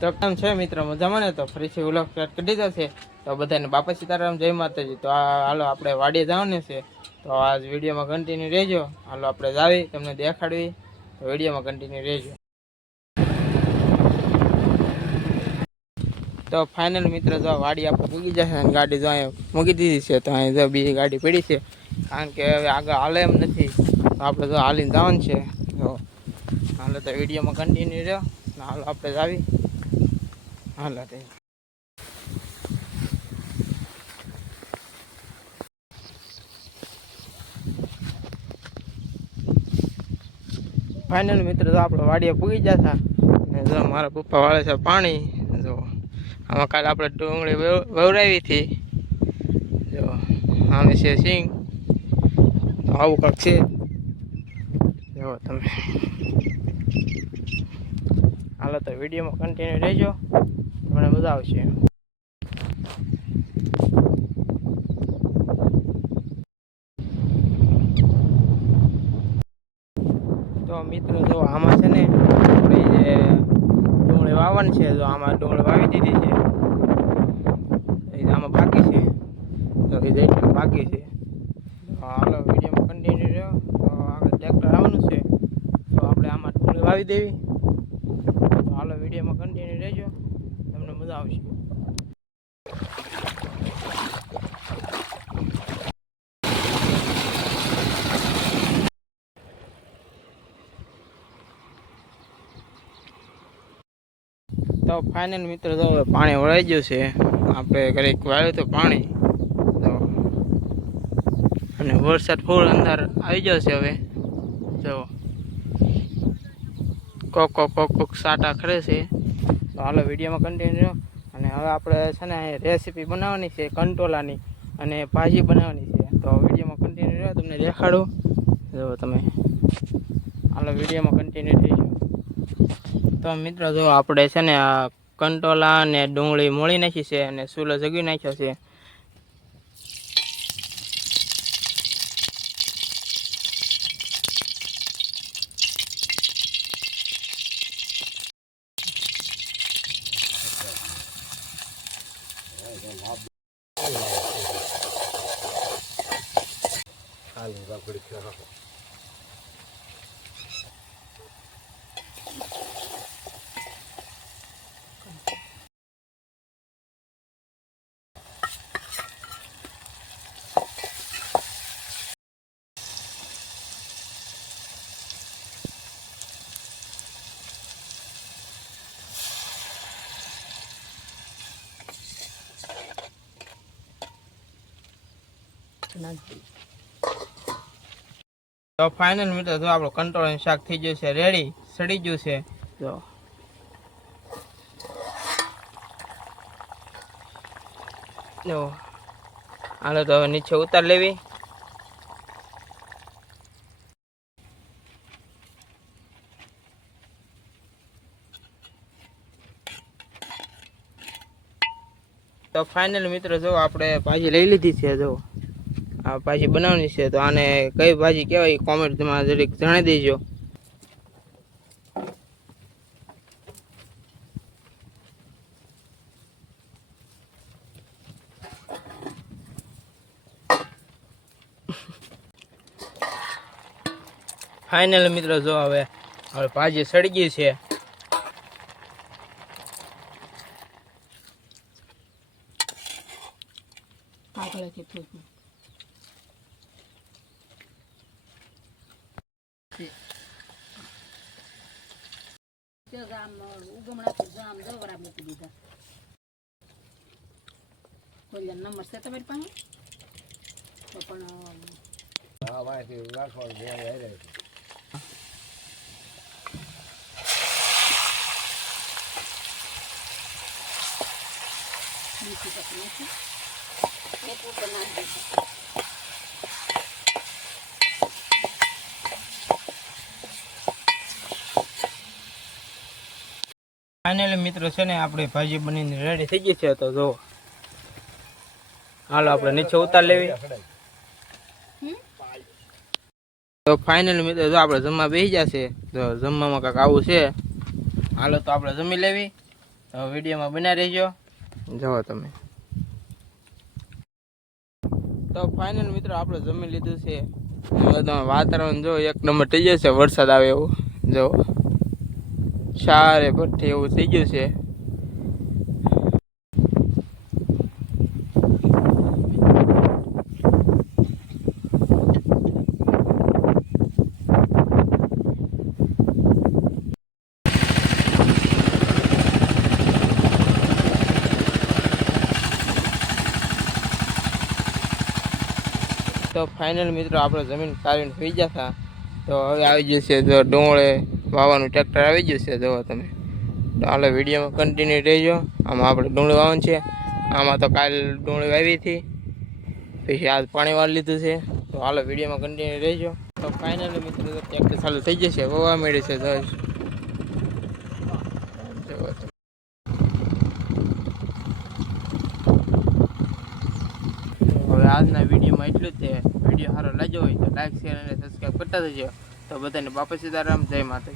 તો કેમ છે મિત્ર મજામાં ને? તો ફરીથી વ્લોગ સ્ટાર્ટ કરી દીધો છે. તો બધાને બાપા સીતારામ, જય માતાજી. તો હાલો આપણે વાડીએ જવાનું છે, તો આજ વિડીયોમાં કન્ટિન્યુ રહેજો. હાલો આપણે જાવી, તમને દેખાડવી, તો વિડીયોમાં કન્ટિન્યુ રહેજો. તો ફાઇનલ મિત્ર જો વાડી આપણે મૂકી જશે અને ગાડી જો અહીંયા મૂકી દીધી છે. તો અહીં જો બીજી ગાડી પડી છે, કારણ કે હવે આગળ હાલે એમ નથી. તો આપણે જો હાલીને જવાનું છે. તો હાલો તો વિડીયોમાં કન્ટિન્યુ રહ્યો. હાલો આપણે જાવી, હાલો તે ફાઇનલ મિત્ર તો આપણે વાડીએ પૂગી ગયા હતા. અને જો મારા પપ્પા વાળે છે પાણી. જો આમાં કાલે આપણે ડુંગળી વવરાવી હતી. જો આમે છે સિંગ. તો આવું કાંક છે, જો તમે. હાલો તો વિડીયોમાં કન્ટિન્યુ રહેજો, મને મજા આવશે. તો મિત્રો જો આમાં છે ને આપણે જે ડુંગળી વાવવાની છે, તો આમાં ડુંગળી વાવી દીધી છે. આમાં બાકી છે, તો એ જેટલું બાકી છે. તો હાલો વિડીયોમાં કન્ટિન્યુ રહ્યો. તો આગળ ટ્રેક્ટર આવવાનું છે, તો આપણે આમાં ડુંગળી વાવી દેવી. તો હાલો વિડીયોમાં કન્ટિન્યુ રહેજો, તમને મજા આવશે. તો ફાઇનલ મિત્ર તો પાણી વળાઈ ગયું છે. આપણે ઘરે વાળ્યું તો પાણી, તો અને વરસાદ ફૂલ અંધાર આવી ગયો છે. હવે જો કોક સાટા ખરે છે. તો હાલો વિડીયોમાં કન્ટિન્યુ. અને હવે આપણે છે ને રેસીપી બનાવવાની છે કંટોલાની, અને ભાજી બનાવવાની છે. તો વિડીયોમાં કન્ટિન્યુ રહ્યો, તમને દેખાડું. જો તમે હાલો વિડીયોમાં કન્ટિન્યુ થઈ ગયો. તો મિત્રો જો આપણે છે ને આ કંટોલા અને ડુંગળી મોળી નાખી છે, અને સૂલો જગી નાખ્યો છે. તો ફાઇનલ મિત્રો જો આપણું કંટોળાનું શાક થઈ ગયું છે રેડી, સડી ગયું છે. જો હાલો તો હવે નીચે ઉતાર લેવી. તો ફાઇનલ મિત્રો જો આપણે ભાજી લઈ લીધી છે. જો આ ભાજી બનાવવાની છે, તો આને કઈ ભાજી કહેવાય કોમેન્ટમાં જરીક જણાવી દેજો. ફાઇનલ મિત્રો જો હવે ભાજી સડી ગઈ છે. નંબર છે તમારી પાસે? તો પણ હા ભાઈ રાખવાનું છે. ફાઇનલી મિત્રો છે ને આપણે ભાજી બનીને રેડી થઈ ગઈ છે. તો જો હાલો આપણે નીચે ઉતાર લેવી. તો ફાઇનલ મિત્રો જો આપણે જમવા બેસી જશે. તો જમવામાં કાંઈક આવું છે. હાલો તો આપણે જમી લેવી. તો વિડીયોમાં બના રહેજો, જુઓ તમે. તો ફાઇનલ મિત્રો આપણે જમી લીધું છે. હવે તમે વાતાવરણ જો એક નંબર થઈ જશે, વરસાદ આવે એવું જો સારે ભઠ્ઠી એવું થઈ ગયું છે. તો ફાઇનલ મિત્રો આપણે જમીન કાઢીને સુઈ જતા. તો હવે આવી જશે જો ડોંગળે વાવવાનું ટ્રેક્ટર આવી જશે, જુઓ તમે. તો હાલો વિડીયોમાં કન્ટિન્યુ રહેજો. આમાં આપણે ડુંગળી વાવવાનું છે. આમાં તો કાલ ડુંગળી વાવી હતી, પછી આજ પાણી વાળી લીધું છે. તો હાલો વિડીયોમાં કન્ટિન્યુ રહેજો. તો ફાઇનલી મિત્રો ટ્રેક્ટર ચાલુ થઈ જશે, વવા મળે છે. હવે આજના વિડીયોમાં એટલું જ છે. વિડીયો સારો લાગ્યો હોય તો લાઈક, શેર અને સબસ્ક્રાઈબ કરતા જજો. તો બધાને બાપા સીતારામ, જય માતા.